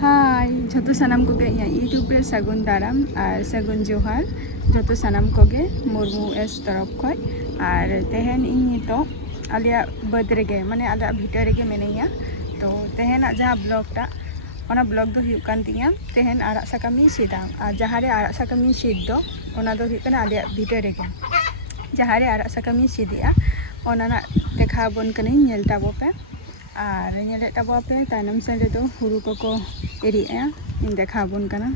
Hai, joto sanam koge ᱤᱧᱟᱹᱜ YouTube ᱨᱮ ᱥᱟᱹᱜᱩᱱ ᱫᱟᱨᱟᱢ ᱟᱨ ᱥᱟᱹᱜᱩᱱ ᱡᱚᱦᱟᱨ joto sanam koge Murmu S तरफ खय और तेहन इन नितो आलिया बद रेगे माने आलिया भिटा रेगे मेनेया तो तेहन जहाँ ब्लॉग टा ओना ब्लॉग दो हुयुग कान तिया तेहन आड़ा साकामी सीदा और जहाँ रे आड़ा साकामी सीद दो ओना दो हुयुग काना आलिया भिटा रेगे जहाँ रे आड़ा साकामी सीदिया ओना ना देखा बन कने नेल ताबो पे और नेले ताबो पे तायनम सेन रे दो हुरु को एरिया इन देखा बन कना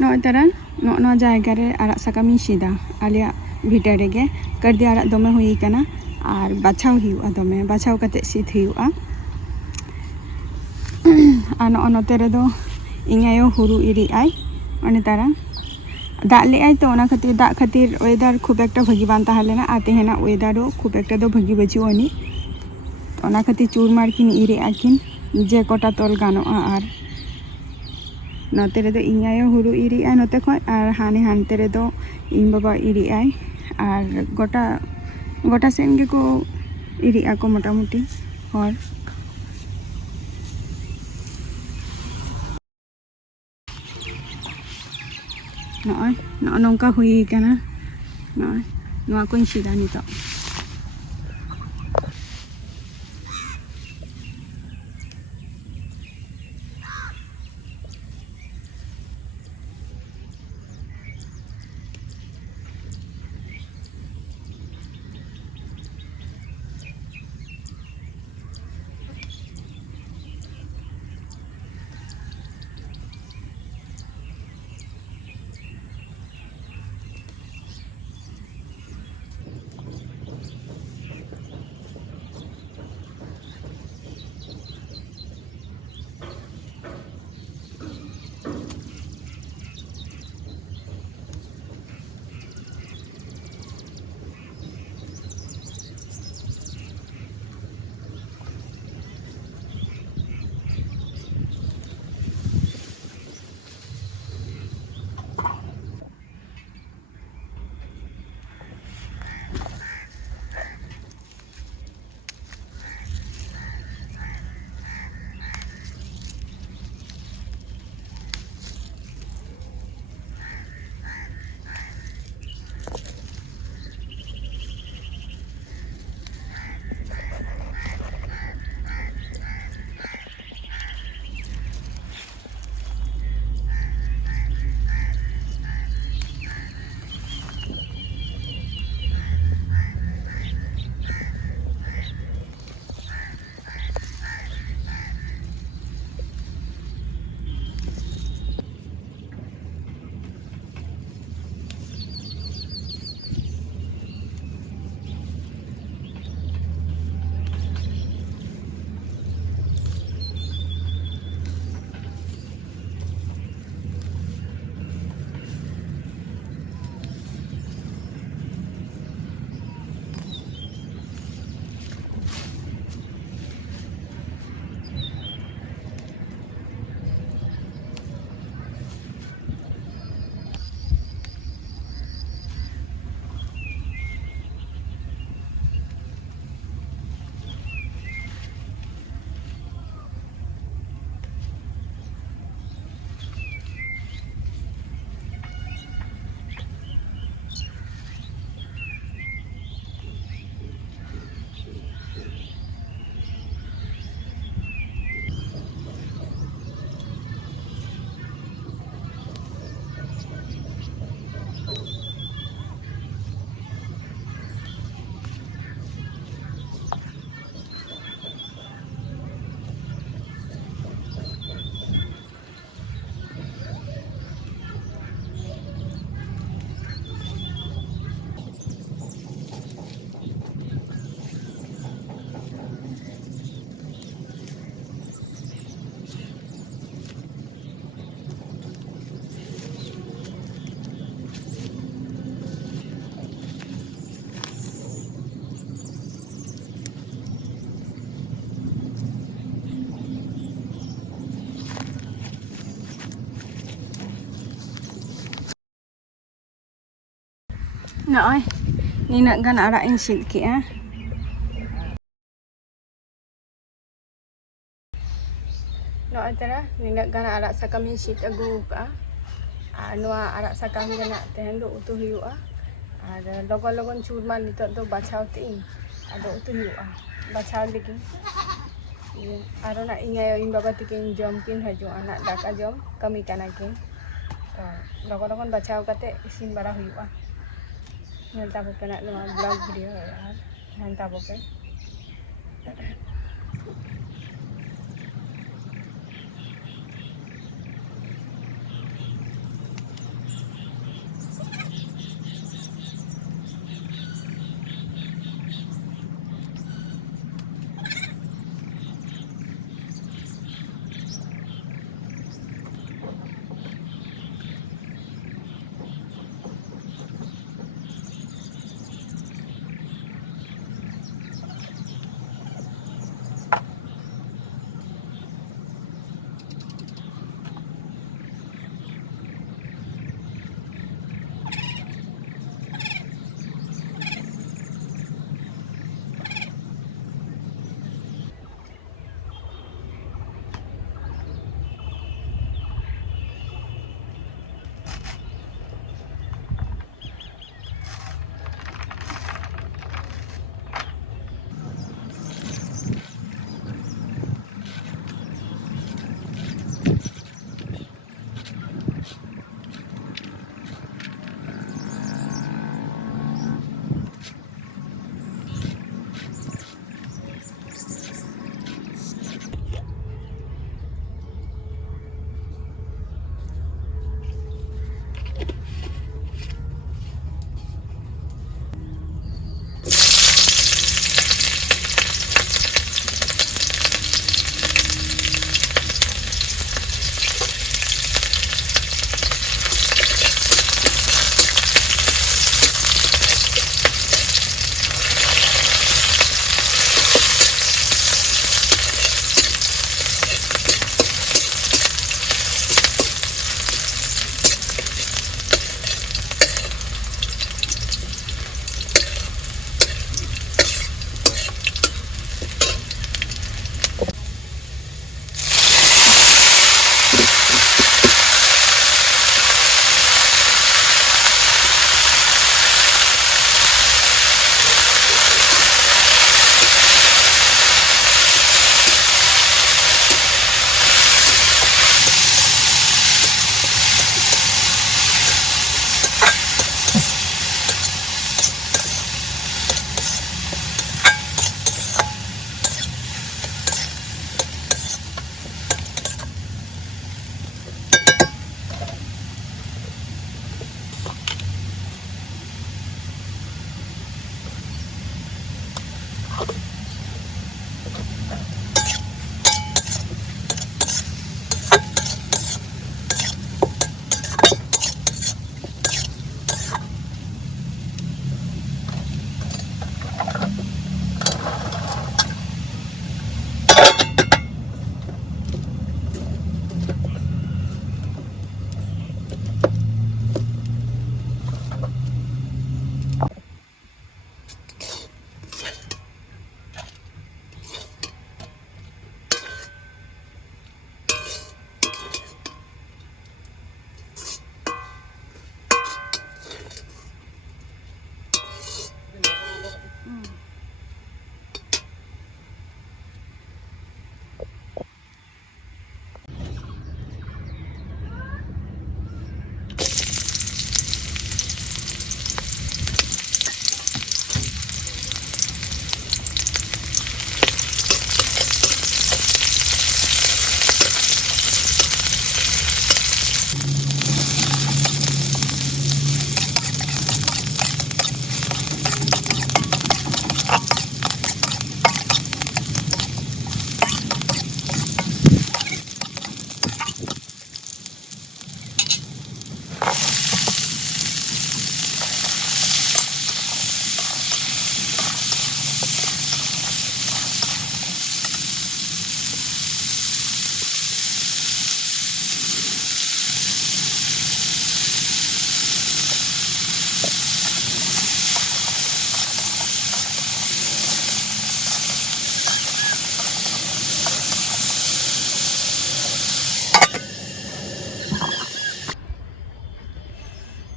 नॉय तरह नो जायगा रे आड़ा साकामी सीदा आलिया भिटा रेगे करदी आड़ा दोमे हुई कना और बाछाव हुयुआ दोमे बाछाव कते सीद हुयुआ आनो नोते रे दो इኛयो हुरु इरी आय ओने तारा दाग ले आय तो ओना खातिर दाग खातिर वेदार खूब एकटा भागी बान ताहलेना आ तेहेना वेदारो खूब एकटा दो भागी बचुआ नि ओना खातिर चूरमार किन इरी आकिन जे कोटा तोल गानोआ आर नोते रे दो इኛयो हुरु इरी आय नोते खय आर हाने हानते रे दो इन बाबा इरी आय आर गोटा सेन गे को इरी आको मोटामुटी हर नौका हुई कना नोआ कोई सीधा नितो Nãy Nina gan ara in sit kia Noa tara nina gana arak sakam ni sheet agu ka. Noa arak sakam gana tehen do utu huyu'a. Ar logon churma nitok do bachao ting. Ado utu huyu'a. Bachao lagi. Aro nak ingayo in baba tikin jom kin hajua nak daka jom kami kana kin. To logon bachao kate isin bara huyu'a. Nyel tapoke nak noa vlog video ya. Han tapoke.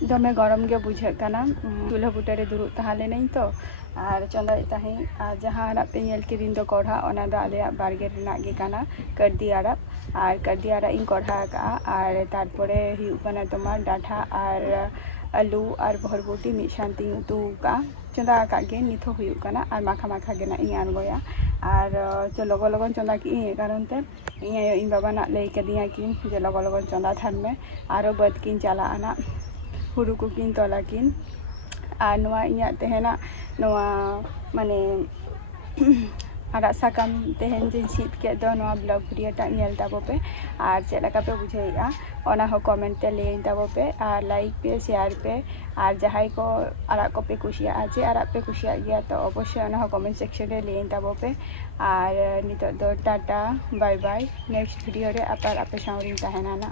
दमे गरम गे बुझाना चूल्हा बुटारे दुरुब तहालेनाई तो और चंदाई तहें और जहाँ आड़ा पे नेल किदिन दो कोढ़ा ओना दो आलेया बारगे रेनाग गे काना करदी आड़ा और करदी आड़ा इन कोढ़ा का और तारपरे हुयुग काना तोमार डाठा और आलू और बहरबुटी मिद सानती उतु का चंदा आकागे निथो हुयुग काना और माखा माखा गे ना इन आड़गोया और जो लगन लगन चंदा की कारण ते इन आयो इन बाबा ना लई कदिया किन जे लगन लगन चंदा थान में आरो बद किन चलाना हुरु को किन तोला किन और नवा इया तेहेना नवा माने आड़ा साकाम तेहेन जे सीट के दो नवा ब्लॉग वीडियो टा नेल ताबो पे और चेक लगा पे बुझाइया ओना हो कमेंट ते ले ताबो पे और लाइक पे शेयर पे और जहाई को आड़ा को पे कुशिया जे आड़ा पे कुशिया गया तो अवश्य ओना हो कमेंट सेक्शन रे ले ताबो पे और नितो दो tata bye bye next video रे आपार आपे सावरिन तहेना ना।